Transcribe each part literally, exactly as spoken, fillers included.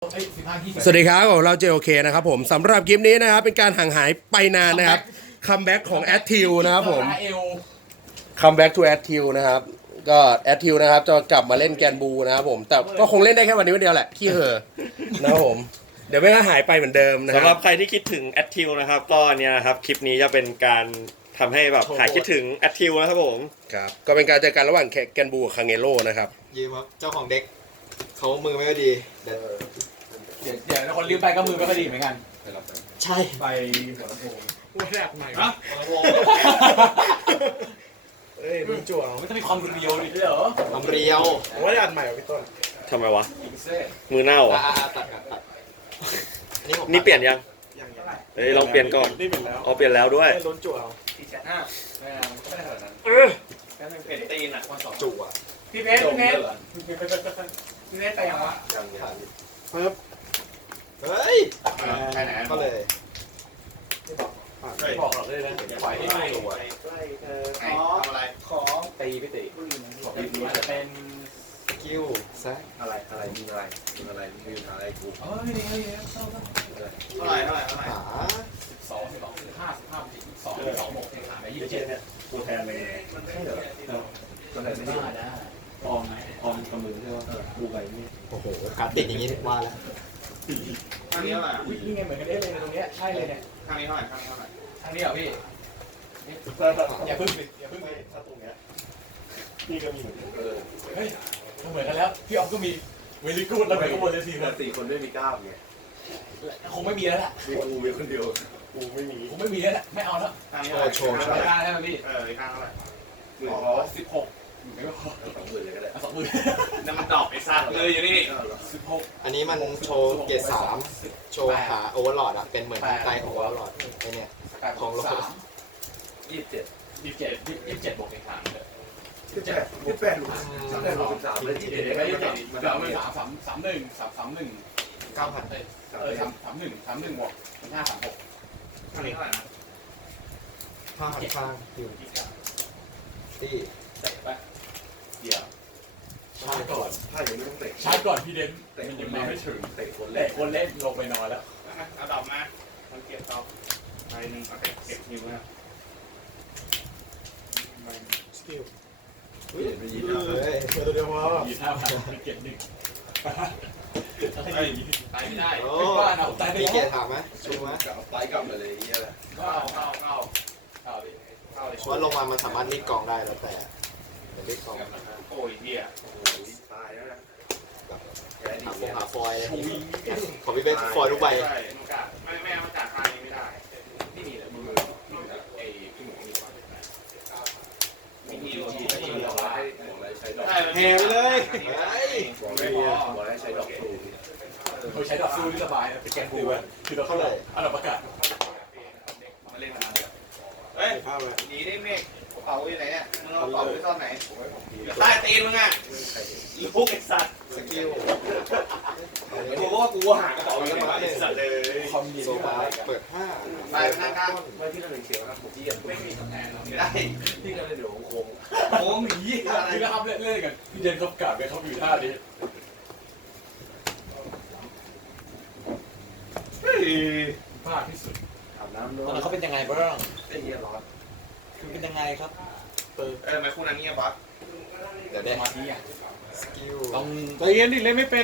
สวัสดีครับผมเราเจโอเคนะครับผมสำหรับคลิปนี้นะครับเป็นการห่างหายไปนานนะครับคัมแบ็กของแอดทิวนะครับผมคัมแบ็กทูแอดทิวนะครับก็แอดทิวนะครับจะกลับมาเล่นแกนบูนะครับผมแต่ก็คงเล่นได้แค่วันนี้วันเดียวแหละขี้เหอะนะครับผมเดี๋ยวไม่ก็หายไปเหมือนเดิมนะคสำหรัรับบใครที่คิดถึงแอดทิวนะครับก็เนี่ยนะครับคลิปนี้จะเป็นการทำให้แบบหายคิดถึงแอดทิวนะครับผมครับก็เป็นการเจอกันระหว่างแกนบูกับคังเงโร่นะครับยืมครับเจ้าของเด็กเขามือไม่ค่อยดีเดี๋ยวเดี๋ยวเดี๋ยวคนลืมไปก็มือไม่ค่อยดีเหมือนกันใช่ไปหัวลำโพงว่าแรกใหม่ฮะเอ้ยรุ่นจั่วไม่ต้องมีความเรียวดิด้วยเหรอทำเรียวผมว่าได้อันใหม่ของพี่ต้นทำไมวะมือเน่าอ่าอ่ะตัดกันตัดอันนี้ผมนี่เปลี่ยนยังยังเอ้ยลองเปลี่ยนก่อนได้เปลี่ยนแล้วเอาเปลี่ยนแล้วด้วยได้รุ่นจั่วเอาสี่แสนห้าไม่เอาไม่ได้ขนาดนั้นแค่เป็นเพนตีนอ่ะวันสองจุอ่ะพี่เพชรพี่เพชรพี่เพชรไปยังวะยังยังปึ๊บเฮ้ยไปไหนก็เลยไม่บอกหรอกเลยนะปล่อยให้ไปทำอะไรของตีไปตีมันจะเป็นสกิลแซะอะไรอะไรมีอะไรมีอะไรมีอะไรกูเฮ้ยเฮ้ยเท่าเท่าไหร่เท่าไหร่เท่าไหร่หาสองสิบสองสิบห้าสิบห้าสิบสองสองหกเนี่ยขาดไปยี่สิบเจ็ดเนี่ยตัวแทนเลยมันใช่เหรอตัวแทนไม่ได้บ้าได้ออมออมกำมือใช่ไหมกูไปนี่โอ้โหการติดอย่างนี้ว่าแล้วข้างนี้เท่าไหร่อุ้ยนี่ไงเหมือนกันได้เลยตรงเนี้ยใช่เลยเนี่ยข้างนี้เท่าไหร่ข้างนี้เท่าไหร่ทางนี้เหรอพี่อย่าพึ่งสิอย่าพึ่งถ้าตรงเนี้ยนี่ก็มีเออเฮ้ยเหมือนกันแล้วพี่ออฟก็มีเวลิกูดแล้วก็วนเลยสิแต่สี่คนไม่มีกล้ามไงคงไม่มีแล้วล่ะมีกูมีคนเดียวกูไม่มีคงไม่มีแล้วล่ะไม่เอาแล้วข้างนี้โชว์โชว์โชไม่ว์ได้แล้วพี่เออข้างเท่าไหร่หมื่นอ๋พออสิบหกไม่พอสองหมื่นเลยก็ได้สองหมื่นนั่นมันดอกไอ้ซ่าเลยอยู่นี่สิบหกอันนี้มันโชว์เกรดสามโชว์หาโอเวอร์ลอดอ่ะเป็นเหมือนไตของโอเวอร์ลอดไอเนี่ย ของโลกสามยี่สิบเจ็ดยี่สิบเจ็ดยี่สิบเจ็ดบวกอีกสามเลยยี่สิบแปดยี่สิบแปดลูกสามแปดลูกสามเลยที่เดี๋ยวเด็กเดี๋ยวไม่ไม่ได้ยี่สิบมันเจ็ดไม่เดี๋ยวสามสามสามหนึ่งสามสามหนึ่งเก้าพันเออสามสามหนึ่งสามหนึ่งบวกห้าสามหกข้างนี้เท่าไหร่นะห้าพันข้างอยู่ที่เตะไปเดี๋ยวชาร์จก่อนถ้าอย่างนี้ต้องเตะชาร์จก่อนพี่เดนเตะมันคยันงเล่มาน ไม่ถึงเตะคนเตะเล่นคนเล่นลงไปนอนแล้วเอาดอกมามันเก็บดอกใบหนึ่งเก็บเก็บนิ้วนะสกิลเฮ้ยไปยิงเฮ้ยเดี๋ยวมายี่ห้าพันมีเกียรติหนึ่งไอ้ตายไม่ได้โอ้ไม่บ้านเอาตายไม่มีเกรได้ดถามไหมชูไหมกลับไปกลับมาเลยเฮียแหละเข้าเข้าเข้าเข้าดิเข้าดิว่าลงมามันสามารถรีดกล่องได้แล้วแต่แต่รีดกล่องโอ้ยเฮียโอ้ยตายแล้วนะหาโฟหาฟอยล์ชูวิงขอพี่เบสฟอยล์ทุกใบใช่มันกะไม่ไม่เอามาจากทางนี้ไม่ได้ที่นี่แหละมือไอ้พี่หมูนี่มีที่ที่ที่เราให้บอกอะไรใช้ดอกแห่ไปเลยเฮ้ยบอกไม่พอบอกให้ใช้ดอกตูเขาใช้ดอกสู้ที่สบายนะเป็นแกนบูอ่ะคือเราเข้าเลยอันดับประกาศมาเล่นมาเดียวเฮ้ยหนีได้เมฆกระเป๋าอยู่ไหนเนี่ยมึงเอากระเป๋าไว้ซ่อนไหนอยู่ใต้ตีนมึงอ่ะลูกไอ้สัตว์สกิลกูก็ว่ากูหากระเป๋าอยู่ไหนไอ้สัตว์เลยคอมยินโซฟาเปิดห้าไปหน้ากลางไว้ที่หนึ่งเขียวครับผมที่ยังไม่มีตำแหน่งไม่ได้ที่ก็เลยเดี๋ยวโค้งโค้งหนีอะไรคือแล้วครับเล่นๆกันพี่เดนเขากาดไปเขาอยู่ท่านี้ มากที่สุดอาบน้ำด้ตวอนยนั้นเขาเป็นยังไงบ้างไอ้เหี้ยร้อนคือเป็นยังไงครับเออไม่คู่นั้นเงียบปะเดี๋ยวสเด็มาธิอ่ะสกิลต้องใจเย็นดิเล่นไม่เป็น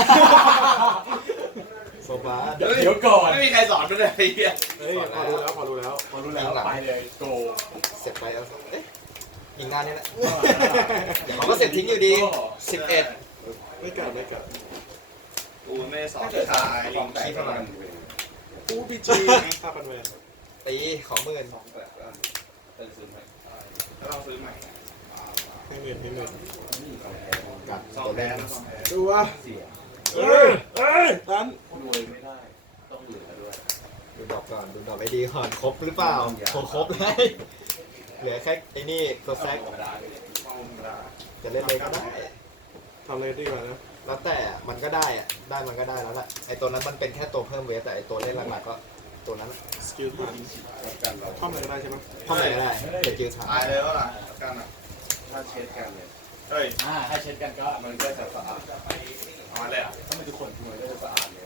โซฟาเดี๋ยวก่อนไม่มีใครสอนมันเลยไอ้เหี้ยเฮ้ยพอรู้แล้วพอรู้แล้วพอรู้แล้วไปเลยโกเสร็จไปแล้วเอ๊ะยิงหน้านี่แหละเดี๋ยวเขาก็เสร็จทิ้งอยู่ดีสิบเอ็ดไม่กัดไม่กัดกูไม่ได้สอนทายลิงขี้พลังปูพีจีห้าพันแวนตีของหมื่นแล้วเราซื้อใหม่ให้หมื่นให้หมื่นกัดสองตัวแดแรกนสองแดนดูวะเสียเอ้ยเอ้ยตันรวยไม่ได้ต้องเหลือด้วยดูดอกก่อนดูดอกไว้ดีก่อนครบหรือเปล่าโคครบเลยเหลือแค่ไอ้นี่ตัวแซกธรรมดาธรรมดาจะเล่นเลยก็ได้ทำเลยดีกว่านะแล้วแต่มันก็ได้อะได้มันก็ได้แล้วแหละไอ้ตัวนั้นมันเป็นแค่ตัวเพิ่มเวฟแต่ไอ้ตัวเล่นหลักๆก็ตัวนั้นสกิลผ่านท่อมอะไรก็ได้ใช่ไหมเท่าไหร่ก็ได้เด็กยืนถามตายเลยว่าล่ะกันอ่ะถ้าเช็ดกันเลยเฮ้ยอ่าถ้าเช็ดกันก็มันก็จะสะอาดเอามาเลยอ่ะต้องเป็นทุกคนมันก็จะสะอาดเลย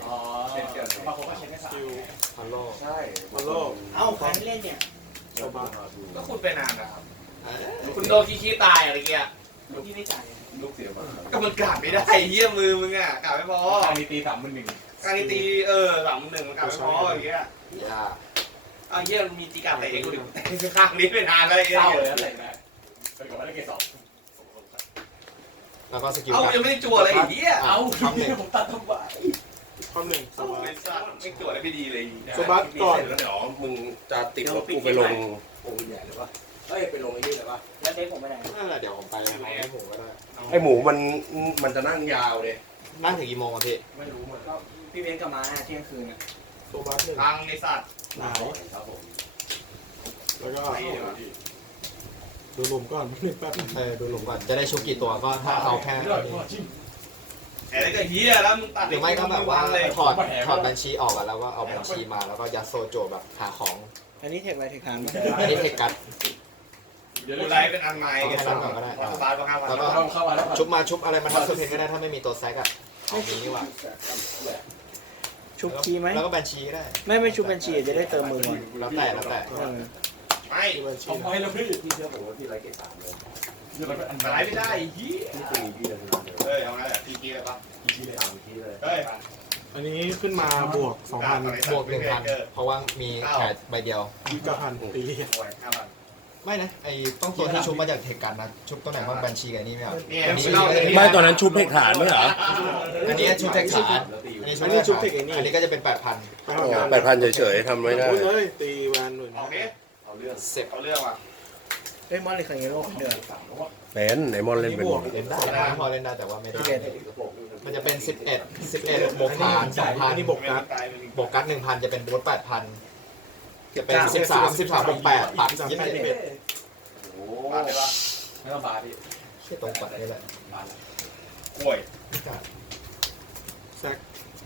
ฮัลโหลใช่ฮัลโหลเอ้าใครไม่เล่นเนี่ยโซบาก็คุณไปนานนะครับเอ้ยคุณโดนขี้ขี้ตายอะไรเงี้ยพี่ไม่จ่ายลูกเสียมาก็มันกาดไม่ได้เยี่ยมือมึงอ่ะกาดไม่พอทางนี้ตีสามมันหนึ่งการตีเออสามหนึ่งมันกาดไม่พออย่างเงี้ยยาเอาเยี่ยมีตีกาดแต่เองกูดิข้างนี้ไม่นานเลยเศร้าเลยอะไรนะไปกับว่าได้เกสองแล้วก็สกิลเอาการยังไม่ได้จั่วเลยไอ้เหี้ยเอาทำหนึ่งผมตัดทำไมความหนึ่งโซบาไม่ทราบไม่จั่วได้ไม่ดีเลยโซบาก่อนแล้วเดี๋ยวมึงจะติดรถกูไปลงองค์ใหญ่หรือปะเอ้ยไปลงไอ้นี่เลยปะแล้วเด็กผมไปไหนนั่นแหละเดี๋ยวผมไปเอาให้หมูก็ได้ไอ้หมูมันมันจะนั่งยาวเลยนั่งถึงกี่โมงอ่ะพี่ไม่รู้มันก็พี่เว้นกลับมาเที่ยงคืนอ่ะโซบาหนึ่งทางในสัตว์หนาวครับผมแล้วก็ดูลมก่อนหนึ่งแป๊บเออดูหลุมก่อนจะได้ชุบกี่ตัวก็ถ้าเอาแค่ไม่ได้พอจิ้มไอ้ก็เหี้ยแล้วมึงตัดหรือไม่ก็แบบว่าเลยถอดถอดบัญชีออกอะแล้วก็เอาบัญชีมาแล้วก็ยัดโซโจแบบหาของอันนี้เทคอะไรเทคทางไม่อันนี้เทคกัดเดี๋ยวดูเราไลฟ์เป็นอันใหม่เอาแค่นั้นก่อนก็ได้วัสบายประมาณวันแล้วก็ต้องเข้ามาแล้วชุบมาชุบอะไรมาทับเซอร์เพนก็ได้ถ้าไม่มีตัวแซกอะเอามีนี่ว่ะชุบคีย์ไหมแล้วก็บัญชีก็ได้ไม่ไม่ชุบบัญชีจะได้เติมมือก่อนแล้วแต่แล้วแต่เออไม่ที่บัญชีเอาไปแล้วพี่พี่เชื่อผมว่าพี่ไรเกตสามเลยเดี๋ยวเราไปอันไลฟ์ไม่ได้ไอ้เหี้ยพี่จะมีพี่เลยคุณเลยเฮ้ยเอาไงแหละทีกี้เลยปะพี่ที่เลยอ่านพี่เลยเฮ้ยอันนี้ขึ้นมาบวกสองพันบวกหนึ่งพันเพราะว่ามีแค่ใบเดียวยี่สิบพันตีเรียกโอ้ยห้าพันไม่นะไอ้ต้องตัวที่ชุบมาจากเทคกันนะชุบตัวไหนบ้างบัญชีกับอันนี้ไม่เอาเนี่ยอันนี้ไม่เอาเลยไม่ตอนนั้นชุบเพกฐานไม่เหรออันนี้ชุบเทคสารอันนี้ชุบเทคสารอันนี้ก็จะเป็นแปดพันไปทำงานแปดพันเฉยๆทำไม่ได้พูดเลยตีแวนหมื่นโอเคเอาเรื่องเสร็จเอาเรื่องว่ะเฮ้ยมอนเลยคังเงโร่เดือดเป็นไอมอนเล่นเป็นหมดเล่นได้นะพอเล่นได้แต่ว่าไม่ได้มันจะเป็นสิบเอ็ดสิบเอ็ดบวกผ่านสองพันอันนี้บวกการ์ดตายไปบวกกันหนึ่งพันจะเป็นบูทแปดพันจะเป็นสิบสามสิบสามบวกแปดตัดยี่สิบเอ็ดโอ้ปาดได้ปะไม่ต้องบาร์พี่แค่ตรงปัดนี่แหละบาร์โอ้ยแซก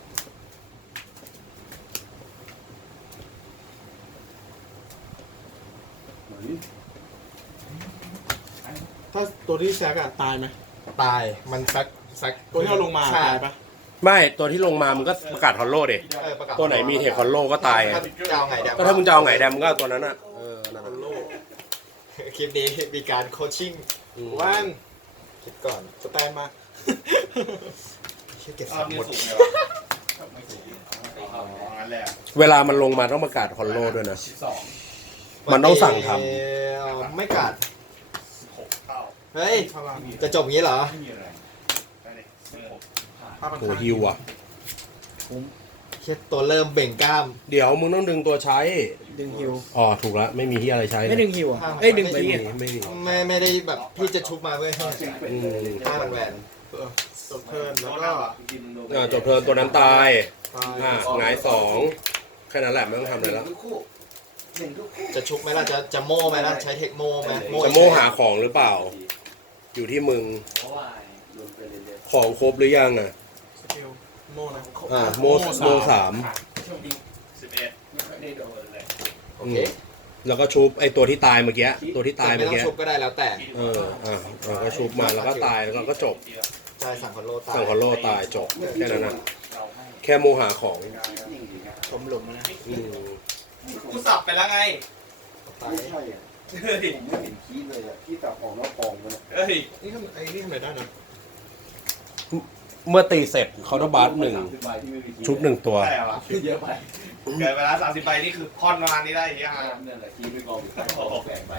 ถ้าตัวที่แซกอะตายไหมตายมันซักซักตัวที่เราลงมาใช่ตายปะไม่ตัวที่ลงมามึงก็ประกาศฮอลโลดิเออประกาศตัวไหนมีเทคฮอลโลก็ตายไงจะเอาไงเดี๋ยวก็ถ้ามึงจะเอาไงแดมมึงก็เอาตัวนั้นอ่ะเออนั่นฮัลน่ะโหลคลิปนี้มีการโคชชิ่งอืมวันคิดก่อนสแตนมาเชื่อเก็บเอาสามนี่หมดสูงเลยวะไม่สูงเอางั้นแหละเวลามันลงมาต้องประกาศฮอลโลด้วยนะสิบสองมันต้องสั่งทเอ่อไม่กัดหกเท่าเฮ้ยพลังจะจบงี้เหรอไม่มีอะไรไปดิเออห้าพันโหฮิวอ่ะเช็ดตัวเริ่มเบ่งกล้ามเดี๋ยวมึงต้องดึงตัวใช้ดึงฮิวอ๋อถูกละไม่มีที่อะไรใช้ไม่ดึงฮิวอ่ะห้าเอ้ยดึงไม่คีมีย์ไม่มีไม่ไม่ได้แบบพี่จะชุบมาเว้ยอืมห้ามันแหวนเออจบเทิร์นโดแล้วนก็เอาอ่ะอ่าจบเพลินตัวนั้นตายตายอ่าหงายสองแค่นั้นแหละไม่ต้องทำอะไรแล้วจะชุบไหมล่ะจะจะโม่ไหมล่ะใช้เทคโม่ไหมจะโม่หาของหรือเปล่า อยู่ที่มึงเพราะว่าของครบหรือยังอ่ะสกิลโม่นะอ่าโม่โม่สามช่วงจริงสิบเอ็ดไม่ค่อยได้โดนเลยโอเคแล้วก็ชุบไอตัวที่ตายเมื่อกี้ตัวที่ตายไม่เมื่อต้องกี้ชุบก็ได้แล้วแต่เอออ่าเราก็ชุบมาแล้วก็ตายแล้วก็จบใช่สั่งคอนโลตายสั่งคอลโลตายจบแค่นั้นนะเราให้แค่โมหาของชมหลุมนะอืมกูสับไปแล้วไงตายเฮ้ยไม่เห็นคีดเลยอ่ะที่จับของแล้วกองมันเฮ้ยนี่ทำไอ้นี่ทำอะไรได้นะเมื่อตีเสร็จเคาน์เตอร์บาร์หนึ่งชุบหนึ่งตัวได้เหรอเยอะไปเกินเวลาสามสิบใบนี่คือพอนประมาณนี้ได้ยังไงนั่นแหละคีย์ไปกองอยู่ใต้กองแหวนไป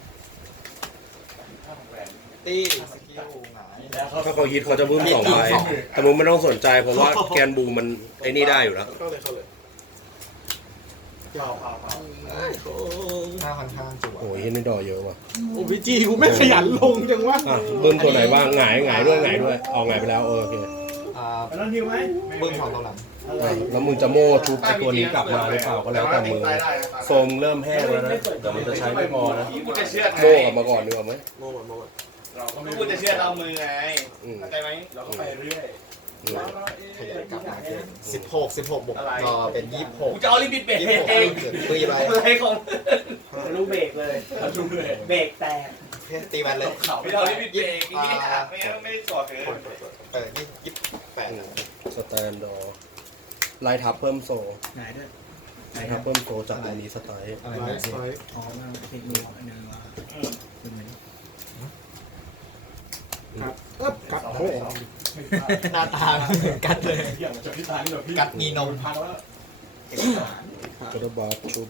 ตีสกิลหงายถ้าเขาฮิตเขาจะบึ้มสองใบแต่มึงไม่ต้องสนใจเพราะว่าแกนบูมันไอ้นี่ได้อยู่แล้วเข้าเลยเข้าเลยเผาเผาเผาห้าพันห้าจั่วโอ้ยนี่ดอเยอะว่ะโอ้พีจีกูไม่ขยันลงจังวะอ่ะบึ้มตัวไหนบ้างหงายหงายด้วยหงายด้วยเอาหงายไปแล้วเออโอเคอ่าแล้วฮิวไหมบึ้มของตัวหลังอ่ะแล้วมึงจะโม่ชุบไอ้ตัวนี้กลับมาหรือเปล่าก็แล้วแต่มึงโซมเริ่มแห้งแล้วนะเดี๋ยวมันจะใช้ไม่พอนะกูจะเชื่อไงโม่กลับมาก่อนดีกว่าไหมโม่หมดโม่หมดเราก็ไม่กูจะเชื่อเรามือไงอืมเข้าใจไหมเราก็ไปเรื่อยอืมขยายกลับมาเป็นสิบหกสิบหกบวกต่อเป็นยี่สิบหกกูจะเอาลิมิตเบรกยี่สิบหกเองเกิดตีไปอะไรของรู้เบรกเลยเราดูเลยเบรกแตกตีมันเลยเขาไม่ไม่เอาได้ลิมิตเบรกนี่ไม่งั้นไม่ได้สอดเลยเออยี่สิบแปดสแตนดอร์ไล่ทับเพิ่มโซหงายด้วยนะครับเพิ่มโตจากอันนี้สไตล์อะไรไลนะฟ์สไตล์อ๋อมาเทคนิคอันนึงว่าเป็นเหมือนครับเอ๊บกัดโอ้หน้าตาเหมือนกัดเลยอย่างจบที่ตายนี่แบบพี่กัดมีนมพังแล้วกระบาดชุบ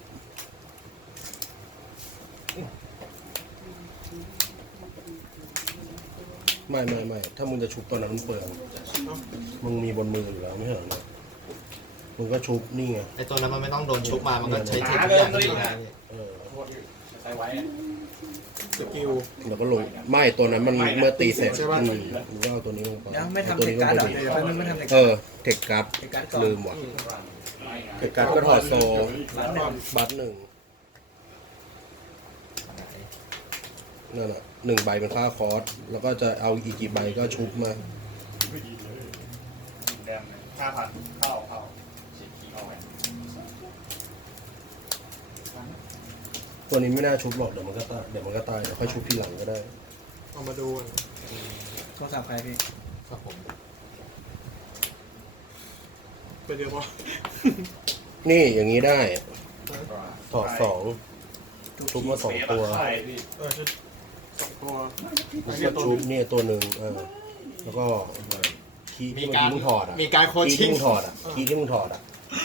ไม่ไม่ไม่ถ้ามึงจะชุบตัวนั้นมันเปลืองมึงมีบนมืออยู่แล้วไม่ใช่เหรอเนี่ยมึงก็ชุบนี่ไงไอตัวนั้นมันไม่ต้องโดนชุบมามันก็ใช้เทคนิคอย่างนี้นะเออใส่ไว้สกิลแล้วก็ลงไม่ตัวนั้นมันเมื่อตีเสร็จใช่ปะอืมหรือว่าเอาตัวนี้ลงไปยังไม่ทำตัวเทคนี้การ์ดลหรง อไปเดี๋ยวแป๊บนึงไม่ทำเทคเอการ์ดอเทคการ์ดเทคการ์ดก่อนลืมว่ะเทคการ์ดก็ถอดโซร้านหนึ่งบัตหนึ่งนั่นแหละหนึ่งใบเป็นค่าคอร์สแล้วก็จะเอาอีกกี่ใบก็ชุบมาไม่ดีเลยแดงเลยห้าพันเข้าเข้าฉีดขี้เข้าไปตัวนี้ไม่น่าชุบหรอกเดี๋ยวมันก็ตายเดี๋ยวมันก็ตายเดี๋ยวค่อยชุบทีหลังก็ได้เอามาดูกันก็ทำใครพี่ครับผมไปเดียวพอนี่อย่างนี้ได้ถอดสองชุบมาสองตัวใช่พี่เออชุดสองตัวแล้วก็ชุบเนี่ยตัวหนึ่งเออแล้วก็คีย์มีที่การมึงถอดอ่ะมีการโคชคีย์ชิ่ที่งมึงถอดอ่ะคีย์ที่มึงถอดอ่ะ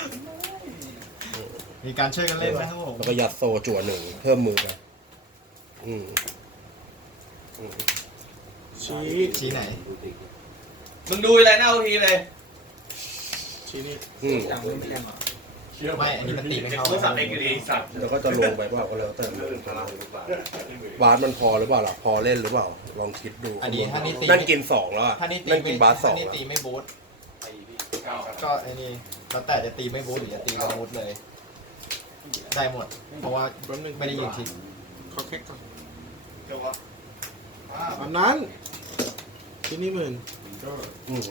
มีการช่วยกันเล่นนะครับผมแล้วก็ยัดโซจั่วหนึ่งเพิ่มมือไปอืมอืมชี้ชี้ไหนมึงดูอะไรหน้าโอทีเลยชี้นี่อืมอย่างไม่แข่งหรอไม่อันนี้มันตีไม่เข้าโทรศัพท์เองอยู่ดีสัตว์แล้วก็จะลงไปเปล่าก็แล้วแต่บาสมันพอหรือเปล่าล่ะพอเล่นหรือเปล่าลองคิดดูอันนี้ถ้านี่ตีนั่นกินสองแล้วอะถ้านี่ตีนั่นไม่กินบาสสถ้าองนี่แล้วตีไม่บูทเก้าก็ไอ้นี่แล้วแต่จะตีไม่บูทหรือจะตีแล้วบูทเลย ได้หมด เพราะว่าแป๊บนึงไม่ได้ยิงทิศเขาแค่ก่อนเจ้าวะอ่าอันนั้นที่นี่หมื่นอืม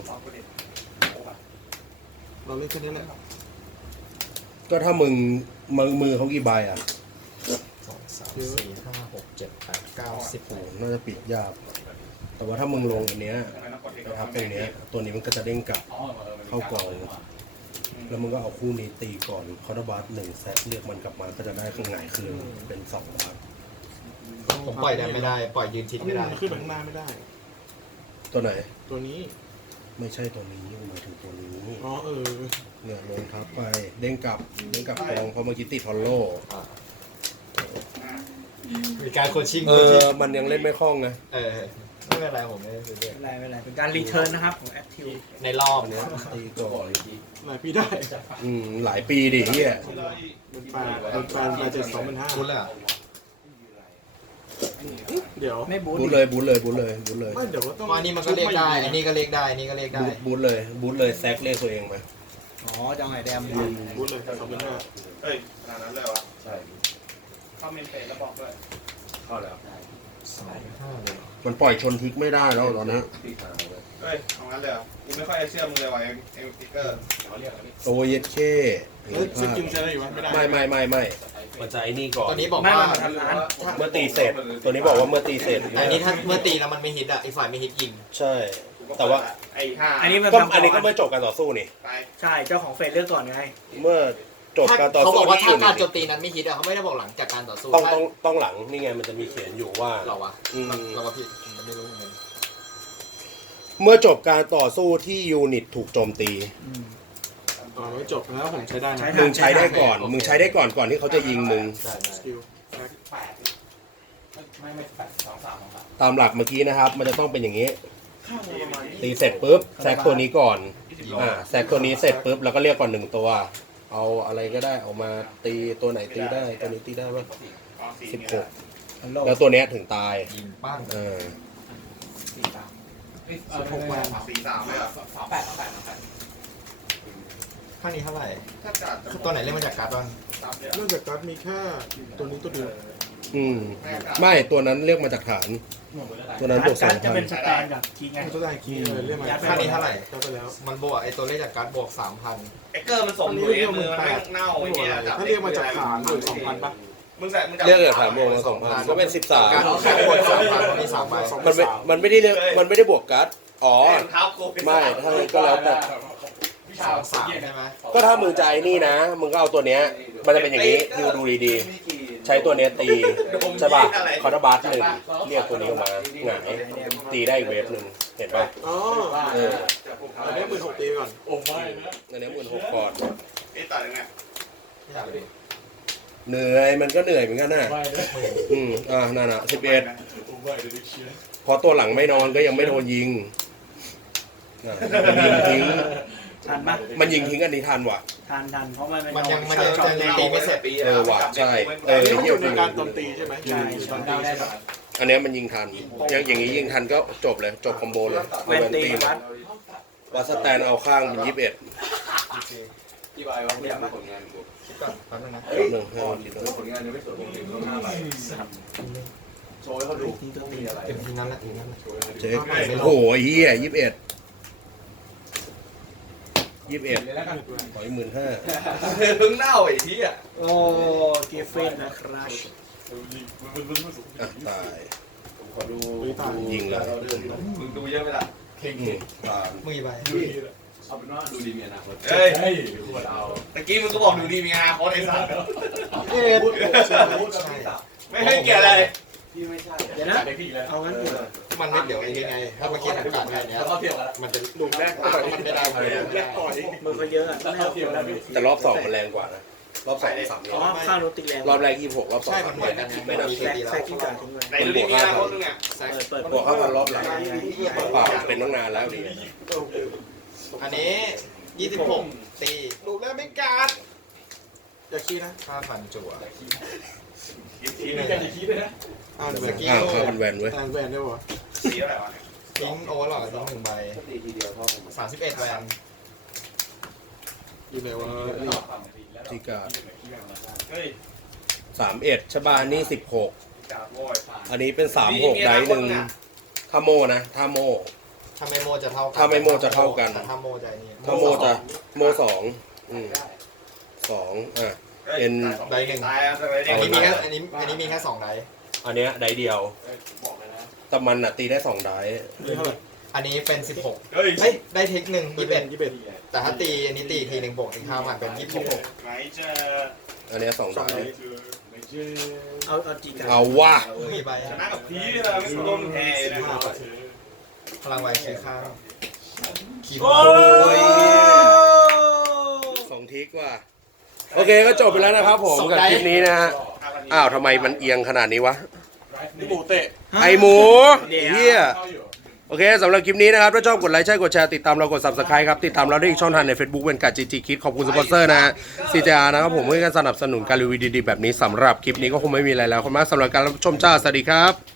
เราเล่นแค่นี้แหละก็ถ้ามึงมือมือเขากี่ใบอ่ะสองสามสี่ห้าหกเจ็ดแปดเก้าสิบโอ้น่าจะปิดยาก แต่ว่าถ้ามึงลงอันเนี้ยนะครับตรงเนี้ยตัวนี้มันก็จะเด้งกลับ เข้ากอง แล้วมึงก็เอาคู่นี้ตีก่อนคอร์ดบัสหนึ่งแซตเรียกมันกลับมาก็จะได้ข้างไหนคืนเป็นสองบาสผมปล่อยได้ไม่ได้ ปล่อยยืนทิศไม่ได้มันขึ้นไปข้างหน้าไม่ได้ตัวไหนตัวนี้ไม่ใช่ตัวนี้หมายถึงตัวนี้อ๋อเออเนี่ยลงทับไปเด้งกลับเด้งกลับกองเพราะเมื่อกี้ติดฮอลโลมีการโคชชิ่งเออมันยังเล่นไม่คล่องไงเออไม่เป็นไรผมไม่ได้ซื้อด้วยไม่เป็นไรไม่เป็นไรเป็นการรีเทิร์นนะครับของแอคทิวในรอบอันเนี้ยตีก่อนหลายปีได้อืมหลายปีดิเฮียเป็นแปดเป็นแปดเป็นเจ็ดสองเป็นห้าคุณเลยเหรอเดี๋ยวไม่บูทบูทเลยบูทเลยบูทเลยบูทเลยไม่เดี๋ยวก็ต้องเพราะอันนี้มันก็เรียกได้ อันนี้ก็เรียกได้ อันนี้ก็เรียกได้บูทบูทเลยบูทเลยแซกเรียกตัวเองไปอ๋อจะเอาไงแดมบูทเลยสองเป็นห้าเฮ้ยขนาดนั้นเลยวะใช่เข้าเมนเฟซแล้วบอกด้วยเข้าแล้วสองห้าเลยเหรอมันปล่อยชนทิกไม่ได้แล้วตอนนี้เฮ้ยเอางั้นเลยเหรอกูไม่ค่อยเชื่อมึงเลยว่ะเอ็มเอ็มพิกเกอร์เขาเรียกอะไรโอเยสเช่เฮ้ยสกิลใช้ได้อยู่วะไม่ได้ไม่ไม่ไม่ไม่มันจะไอ้นี่ก่อนตัวนี้บอกไม่ว่ามาทำร้านเมื่อตีเสร็จ ตัวนี้บอกว่าเมื่อตีเสร็จแต่อันนี้ถ้าเมื่อตีแล้วมันไม่ฮิตอ่ะ อีกฝ่ายไม่ฮิตยิงใช่ แต่ว่าไอ้ห้าอันนี้มันก็ทำอันนี้ก็ก่เมื่อจบการต่อสู้นี่ไปใช่เจ้าของเฟสเลือกก่อนไงเมื่อจบถ้าการต่อเขาสู้บอกว่าที่ถ้าอื่นการโจมตีนั้นไม่ฮิตอ่ะเขาไม่ได้บอกหลังจากการต่อสู้ต้องถ้าต้องต้องหลังนี่ไงมันจะมีเขียนอยู่ว่าเหรอวะอืมเราว่าพี่ผมไม่รู้เหมือนกันเมื่อจบการต่อสู้ที่ยูนิตถูกโจมตีอืมอ๋อไม่จบแล้วผมใช้ได้นะใช้มึงใช้ได้ก่อน มึงใช้ได้ก่อนก่อนที่เขาจะยิงมึงได้ได้สกิลแปดไม่ไม่แปดสองสามสองสามตามหลักเมื่อกี้นะครับ มันจะต้องเป็นอย่างนี้ ตีเสร็จปุ๊บแซกตัวนี้ก่อน อ่าแซกตัวนี้เสร็จปุ๊บแล้วก็เรียกก่อนหนึ่งตัว เอาอะไรก็ได้เอามาตีตัวไหนตีได้ตัวนี้ตีได้ป่ะสิบหกฮัลโหลแล้วตัวเนี้ยถึงตายยิงปั้งเออสี่สามสิบหกแปดสี่สามเลยเหรอสามแปดสามแปดสามแปดข้างนี้เท่าไหร่ถ้าจัดตัวไหนเล่นมาจากการ์ดบ้างสามเดือนเนื่องจากการ์ดมีแค่ตัวนี้ตัวเดียวอืมไม่ตัวนั้นเรียกมาจากฐาน ตัวนั้นบวกสกาอรง จะพันเป็นสแตนกับคีย์ไงมันจะได้คีย์เลยเรียกมาข้างนี้เท่าไหร่ก็ไปแล้วมันบวกไอตัวเลขจากการ์ดบวกสามพันเอ็กเกอร์มันส่งมือมือมันแม่งเน่าไอ้เงี้ยถ้าเรียกมาจากฐานหรือสองพันปะมึงใส่มึงเรียกจากฐานบวกมาสองพันก็เป็นสิบสามการ์ดแค่บวกสามพันมันมีสามใบมันไม่มันไม่ได้เรียกมันไม่ได้บวกการ์ดอ๋อเท้าโกไม่ถ้างั้นก็แล้วแต่วิสชาองสามใช่ไหมก็ถ้ามึงใจนี่นะ มึงก็เอาตัวเนี้ย มันจะเป็นอย่างนี้ทิวดูดีๆ ใช้ตัวเนี้ยตี ใช่ป่ะคอร์ดบัสหนึ่งเรียกตัวนี้ออกมาหงายตีได้อีกเวฟหนึ่งเห็นป่ะอ๋อเอออันนี้หมื่นหกตีก่อนโอ้ไม่นะอันนี้หมื่นหกก่อนนี่ต่อยังไงเหนื่อยมันก็เหนื่อยเหมือนกันนะไม่นะอืมอ่านั่นน่ะสิบเอ็ดโอ้ไม่เดี๋ยวได้เชียร์พอตัวหลังไม่นอนก็ยังไม่โดนยิงอ่ะมันยิงทิ้งทันปะมันยิงทิ้งอันนี้ทันว่ะทันทันเพราะมันมันยังมันช็ยัอง ตจะตีไม่เสร็จเออว่ะใช่เออันอนี้มันอเหี้ยยู่ในการโจมตีใช่ไหมใช่ตอนตีใช่ไหมอันเนี้ยมันยิงทันอย่างอย่างนี้ยิงทันก็จบเลยจบคอมโบเลยเวนตีนวัดวัดสแตนเอาข้างเป็นยี่สิบเอ็ดกี่ใบวะไม่อยากผลงานกูคิดก่อนแป๊บนึงนะหนึ่งห้าคิดว่าผลงานยังไม่สวยผมหนึ่งต้องห้าใบโชว์ให้เขาดูมีอะไรเต็มทีนั้นแหละทีนั้นแหละเจ๊โอ้โหเฮียยี่สิบเอ็ดยี่สิบเอ็ดขออีกหมื่นห้าเพิ่งเน่าไอ้ที่อ่ะโอ้กิฟฟินนะครัชอ่ะตายขอดูยิงเลยมึงดูเยอะไปละเข่งอืมตายมือใบดูดีเอาเป็นว่าดูดีมีอนาคตเฮ้ยเฮ้ยควรเอาตะกี้มึงก็บอกดูดีมีอนาคตไอ้สัสเอ็ดใช่ไม่ให้เกียรติอะไรพี่ไม่ใช่เดี๋ยวนะเด็กพี่แล้วเอางั้นดีกว่ามันไม่เดี๋ยวไอ้นี่ไง ถ้าเมื่อกี้ทำการไงเนี้ยแล้วเขาเทียบกันมันจะลูกแรกต่อยมันไม่ได้เลยแรกต่อยมือเขาเยอะอะแล้วเขาเทียบกันแต่รอบสองมันแรงกว่านะรอบสองสามอ๋อข้างรถติดแรงรอบแรกยี่สิบหกรอบสองใช่มันเหมือนกันไม่นับแซกแซกกิ้งก่อนทิ้งไว้ไหนดูดีมีอนาคตมึงอ่ะแซกเปิดเปิดบวกเข้าพันรอบหลังเปล่าเป็นตั้งนานแล้วอันนี้ยี่สิบหกตีลูกแรกไม่การ์ดอย่าขี้นะห้าพันจั่วทีนี้กันจะคิดเลยนะอ่านแหวสนกิลอ้าวเข้าพันแวนเว้ยอ่านแหวนได้ปะสีอะไรวะทิ้งโอเวอร์หลอดทิ้งหนึ่งใบสามสิบเอ็ดแวนอยู่ไหนวะนี่ที่กาเฮ้ยสามเอ็ดใช่ป่ะอันนี่สิบหกจับโว้ยอันนี้เป็นสามหกไดหนึ่งถ้าโมนะถ้าโมถ้าไม่โมจะเท่ากันถ้าไม่โมจะเท่ากันแต่ถ้าโมจะนี่ถ้าโมจะโมสองอืมสองอ่ะ เป็นใบหนึ่งตายอ่ะแต่ไม่ได้อันนี้มีแค่อันนี้อันนี้มีแค่สองไดอันเนี้ยไดเดียวบอกเลยนะแต่มันอ่ะตีได้สองไดนี่เท่าไหร่อันนี้เป็นสิบหกเฮ้ยเฮ้ยได้เทคหนึ่งยี่สิบเอ็ดยี่สิบเอ็ดแต่ถ้าตีอันนี้ตีอีกทีหนึ่งบวกอีกห้าพันเป็นยี่สิบหกไหนจะอันเนี้ยสองไดไม่เจอเอาเอาจีกันเอาว่ะมีใบชนะกับพีนะไม่ต้องแพ้นะพลังไวคีข้างคีย์โอ้ยสองทิกว่ะโอเคก็จบไปแล้วนะครับผมกับคลิปนี้นะฮะอ้าวทำไมมันเอียงขนาดนี้วะนี่หมูเตะไอหมูเฮียโอเคสำหรับคลิปนี้นะครับถ้าชอบกดไลค์ใช่กดแชร์ติดตามเรากด Subscribe ครับติดตามเราได้อีกช่องทางใน Facebook เป็นกัดจีจีคิดขอบคุณสปอนเซอร์นะฮะ ซี เจ อาร์ นะครับผมเพื่อการสนับสนุนการรีวิวดีๆแบบนี้สำหรับคลิปนี้ก็คงไม่มีอะไรแล้วขอบคุณมากสำหรับการรับชมจ้าสวัสดีครับ